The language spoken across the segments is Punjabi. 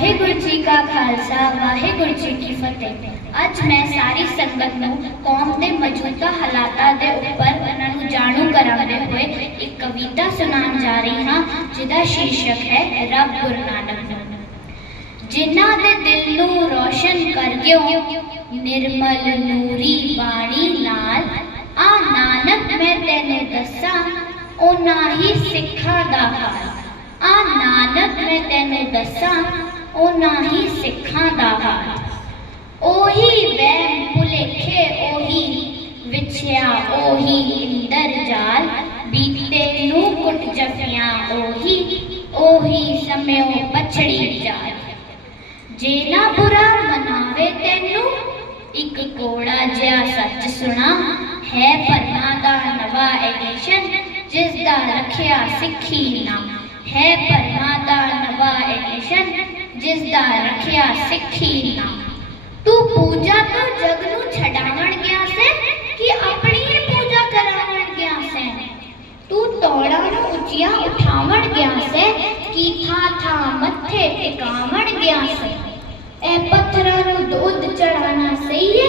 ਵਾਹਿਗੁਰੂ ਜੀ ਕਾ ਖਾਲਸਾ, ਵਾਹਿਗੁਰੂ ਜੀ ਕੀ ਫਤਿਹ। ਅੱਜ ਮੈਂ ਸਾਰੀ ਸੰਗਤ ਨੂੰ ਕੌਮ ਦੇ ਮੌਜੂਦਾ ਹਾਲਾਤਾਂ ਦੇ ਉੱਪਰ ਉਹਨਾਂ ਨੂੰ ਜਾਣੂ ਕਰਾਉਂਦੇ ਹੋਏ ਇੱਕ ਕਵਿਤਾ ਸੁਣਾਉਣ ਜਾ ਰਹੀ ਹਾਂ, ਜਿਹਦਾ ਸ਼ੀਰਸ਼ਕ ਹੈ ਰੱਬ ਗੁਰੂ ਨਾਨਕ ਜਿਨ੍ਹਾਂ ਦੇ ਦਿਲ ਨੂੰ ਰੋਸ਼ਨ ਕਰ ਗਿਓ ਨਿਰਮਲ ਨੂਰੀ ਬਾਣੀ ਨਾਲ, ਆ ਨਾਨਕ ਮੈਂ ਤੈਨੂੰ ਦੱਸਾਂ, ਉਹਨਾਂ ਹੀ ਸਿੱਖਾਂ ਦਾ ਹਾਲ। ਆ ਨਾਨਕ ਮੈਂ ਤੈਨੂੰ ਦੱਸਾਂ ਉਹਨਾਂ ਹੀ ਸਿੱਖਾਂ ਦਾ ਹਾਲ ਉਹੀ ਵਹਿਮ ਭੁਲੇਖੇ, ਉਹੀ ਵਿਛਿਆ, ਉਹੀ ਇੰਦਰ ਜਾਲ। ਬੀਤੇ ਨੂੰ ਕੁੱਟ ਜਫੀਆਂ, ਉਹੀ ਉਹੀ ਸਮਿਓ ਪਛੜੀ ਜਾਲ। ਜੇ ਨਾ ਬੁਰਾ ਮਨਾਵੇ ਤੈਨੂੰ, ਇੱਕ ਕੋੜਾ ਜਿਹਾ ਸੱਚ ਸੁਣਾ। ਹੈ ਪਰਮਾ ਦਾ ਨਵਾਂ ਐਡੀਸ਼ਨ ਜਿਸ ਦਾ ਰੱਖਿਆ ਸਿੱਖੀ ਨਾ। ਹੈ ਪਰਮਾ ਦਾ ਨਵਾਂ ਜਿਸ ਦਾ ਰੱਖਿਆ ਸਿੱਖੀ ਨਾਮ ਤੂੰ ਪੂਜਾ ਤੋਂ ਜਗ ਨੂੰ ਛਡਾਵਣ ਗਿਆ ਸੇ ਕਿ ਆਪਣੀ ਹੀ ਪੂਜਾ ਕਰਾਵਣ ਗਿਆ ਸੇ? ਤੂੰ ਤੋੜਾ ਨੂੰ ਉੱਚੀਆਂ ਉਠਾਵਣ ਗਿਆ ਸੇ ਕਿ ਥਾਂ ਥਾਂ ਮੱਥੇ ਟਿਕਾਵਣ ਗਿਆ ਸੇ ਇਹ ਪੱਥਰਾਂ ਨੂੰ ਦੁੱਧ ਚੜਾਣਾ ਸਹੀ ਹੈ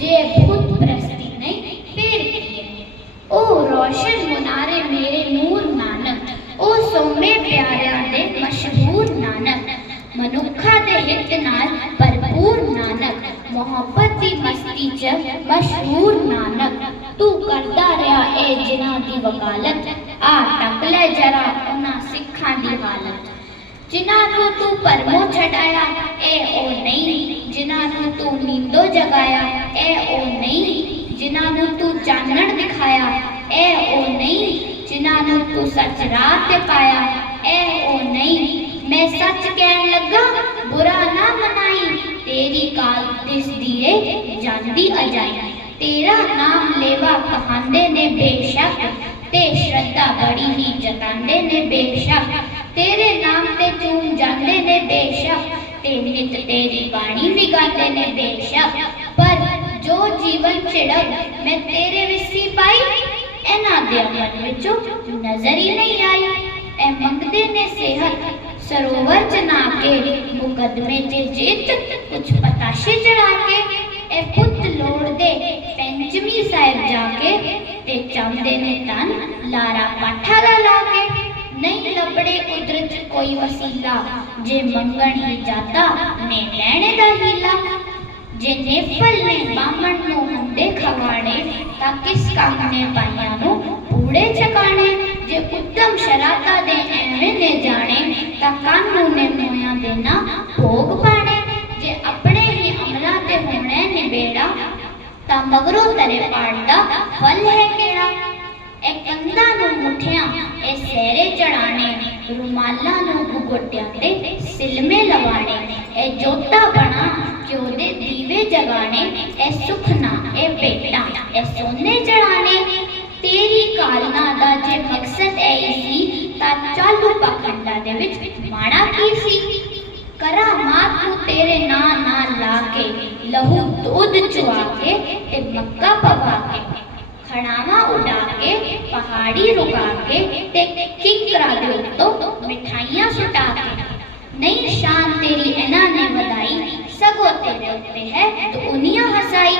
ਜੇ ਭੂਤ ਪ੍ਰਸਤੀ ਨਹੀਂ ਫੇਰ ਕੀ ਹੈ ਉਹ ਰੋਸ਼ਨ ਮੁਨਾਰੇ ਮੇਰੇ ਨੂਰ ਨਾਨਕ ਉਹ ਸੋਮੇ ਪਿਆਰਿਆਂ ਦੇ ਮਸ਼ਹੂਰ ਨਾਨਕ ਮਨੁੱਖਾਂ ਨਾਲ ਭਰਪੂਰ ਨਾਨਕ, ਮੁਹੱਬਤ ਦੀ ਮਸਤੀ 'ਚ ਮਸ਼ਹੂਰ ਨਾਨਕ। ਤੂੰ ਕਰਦਾ ਰਿਹਾ ਇਹ ਜਿਨ੍ਹਾਂ ਦੀ ਵਕਾਲਤ ਆ ਟੱਕ ਲੈ ਜਰਾ ਉਹਨਾਂ ਸਿੱਖਾਂ ਦੀ ਹਾਲਤ। ਜਿਨ੍ਹਾਂ ਨੂੰ ਤੂੰ ਪਰਮੋ ਛਡਾਇਆ, ਇਹ ਉਹ ਨਹੀਂ। ਜਿਨ੍ਹਾਂ ਨੂੰ ਤੂੰ ਨੀਂਦੋ ਜਗਾਇਆ, ਇਹ ਉਹ ਨਹੀਂ। ਜਿਨ੍ਹਾਂ ਨੂੰ ਤੂੰ ਚਾਨਣ ਦਿਖਾਇਆ, ਇਹ ਉਹ ਨਹੀਂ। ਜਿਨ੍ਹਾਂ ਨੂੰ ਤੂੰ ਸੱਚ ਰਾਹ ਤੇ ਪਾਇਆ, ਇਹ ਜਾਂਦੀ ਅਜਾਈ। ਤੇਰਾ ਨਾਮ ਲੈਵਾ ਕਹਾਂਦੇ ਨੇ ਬੇਸ਼ੱਕ, ਤੇ ਸ਼ਰਧਾ ਬੜੀ ਹੀ ਜਤਾਂਦੇ ਨੇ ਬੇਸ਼ੱਕ। ਤੇਰੇ ਨਾਮ ਤੇ ਚੂਮ ਜਾਂਦੇ ਨੇ ਬੇਸ਼ੱਕ, ਤੇ ਨਿਤ ਤੇਰੀ ਬਾਣੀ ਵੀ ਗਾਉਂਦੇ ਨੇ ਬੇਸ਼ੱਕ। ਪਰ ਜੋ ਜੀਵਨ ਛਿੜਕ ਮੈਂ ਤੇਰੇ ਵਿਸੀ ਪਾਈ, ਇਹਨਾਂ ਦੇ ਮਨ ਵਿੱਚੋਂ ਨਜ਼ਰ ਹੀ ਨਹੀਂ ਆਈ। ਇਹ ਮੰਗਦੇ ਨੇ ਸਿਹਤ, ਸਰੋਵਰ ਚ ਨਾ ਕੇ, ਮੁਕਦਮੇ ਚ ਜਿੱਤ, ਕੁਛ ਪਤਾਸ਼ੇ ਚੜਾ ਪੰਚਮੀ ਸਾਹਿਬ ਜਾ ਕੇ ਤੇ ਚਾਹੁੰਦੇ ਨੇ ਤਨ ਲਾਰਾ ਪਾਠਾ ਦਾ ਲਾ ਕੇ। ਨਹੀਂ ਲੱਭੜੇ ਕੁਦਰਤ ਕੋਈ ਵਸੀਲਾ, ਜੇ ਮੰਗਣ ਹੀ ਜਾਂਦਾ ਨੇ ਲੈਣੇ ਦਾ ਹੀਲਾ। ਜੇ ਨੇਫਲ ਨੇ ਬਾਮਣ ਨੂੰ ਹੁੰਦੇ ਖਵਾਣੇ, ਤਾਂ ਕਿਸ ਕੰਮ ਨੇ ਪਾਈਆਂ ਨੂੰ ਪੂੜੇ ਚਕਾਣੇ? ਜੇ ਉੱਤਮ ਸ਼ਰਾਤਾ ਦੇ ਐਵੇਂ ਨੇ ਜਾਣੇ, ਤਾਂ ਕਾਨੂੰਨ ਨੇ ਮੋਇਆਂ ਦੇ ਭੋਗ ਤਾਂ ਮਗਰੋਂ ਤਰੇ ਪਾੜਦਾ ਫਲ ਹੈ ਕਿਹੜਾ ਇਹ ਕੰਧਾਂ ਨੂੰ ਮੁੱਠਿਆਂ, ਇਹ ਸਹਿਰੇ ਚੜਾਣੇ ਰੁਮਾਲਾਂ ਨੂੰ ਗੁਗੋਟਿਆਂ ਤੇ ਸਿਲਮੇ ਲਵਾਣੇ ਇਹ ਜੋਤਾ ਬਣਾ ਘਿਓ ਦੇ ਦੀਵੇ ਜਗਾਣੇ ਇਹ ਸੁਖਨਾ, ਇਹ ਬੇਟਾ ਇਹ ਸੋਨੇ ਚੜਾਣੇ ਤੇਰੀ ਕਾਲਨਾ ਦਾ ਜੇ ਮਕਸਦ ਇਹ ਸੀ, ਤਾਂ ਚਾਲੂ ਪਖੰਡਾਂ ਦੇ ਵਿੱਚ ਮਾੜਾ ਕੀ ਸੀ? ਕਰਾਮਾਤ ਨੂੰ ਤੇਰੇ ਨਾਂ ਨਾਲ ਲਾ ਕੇ ਲਹੂ ਦੁੱਧ ਚੁਆ ਕੇ ਤੇ ਮੱਕਾ ਪਵਾ ਕੇ ਖੜਾਵਾ ਉਡਾ ਕੇ, ਪਹਾੜੀ ਰੁਕਾ ਕੇ ਤੇ ਕਿਕਰਾ ਦੇ ਉੱਤੋਂ ਮਿਠਾਈਆਂ ਸੁਟਾ ਕੇ। ਨਹੀਂ ਸ਼ਾਨ ਤੇਰੀ ਇਹਨਾਂ ਨੇ ਵਧਾਈ, ਸਗੋਂ ਤੇਰੇ ਉੱਤੇ ਹੈ ਦੁਨੀਆ ਹਸਾਈ।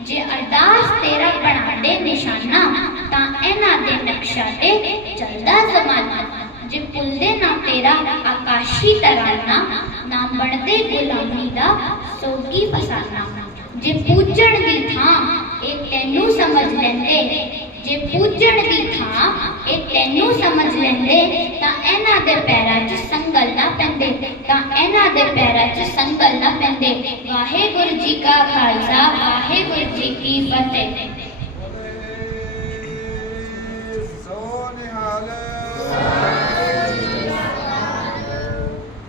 ਜੇ ਅਰਦਾਸ ਤੇਰਾ ਬਣਾਦੇ ਨਿਸ਼ਾਨਾ, ਤਾਂ ਇਹਨਾਂ ਦੇ ਨਕਸ਼ਾ ਤੇ ਚੱਲਦਾ ਜ਼ਮਾਨਾ। ਜੇ ਭੁੱਲਦੇ ਨਾ ਆਕਾਸ਼ੀ ਤਰਾਨਾ ਨਾ ਬਣਦੇ ਗੁਲਾਮੀ ਦਾ ਸੋਗੀ ਫਸਾਨਾ ਜੇ ਪੂਜਣ ਦੀ ਥਾਂ ਇਹ ਤੈਨੂੰ ਸਮਝ ਲੈਂਦੇ, ਜੇ ਪੂਜਣ ਦੀ ਥਾਂ ਇਹ ਤੈਨੂੰ ਸਮਝ ਲੈਂਦੇ, ਤਾਂ ਇਹਨਾਂ ਦੇ ਪੈਰਾਂ 'ਚ ਸੰਗਲ ਨਾ ਪੈਂਦੇ, ਤਾਂ ਇਹਨਾਂ ਦੇ ਪੈਰਾਂ 'ਚ ਸੰਗਲ ਨਾ ਪੈਂਦੇ। ਵਾਹਿਗੁਰੂ ਜੀ ਕਾ ਖਾਲਸਾ, ਵਾਹਿਗੁਰੂ ਜੀ ਕੀ ਫਤਿਹ।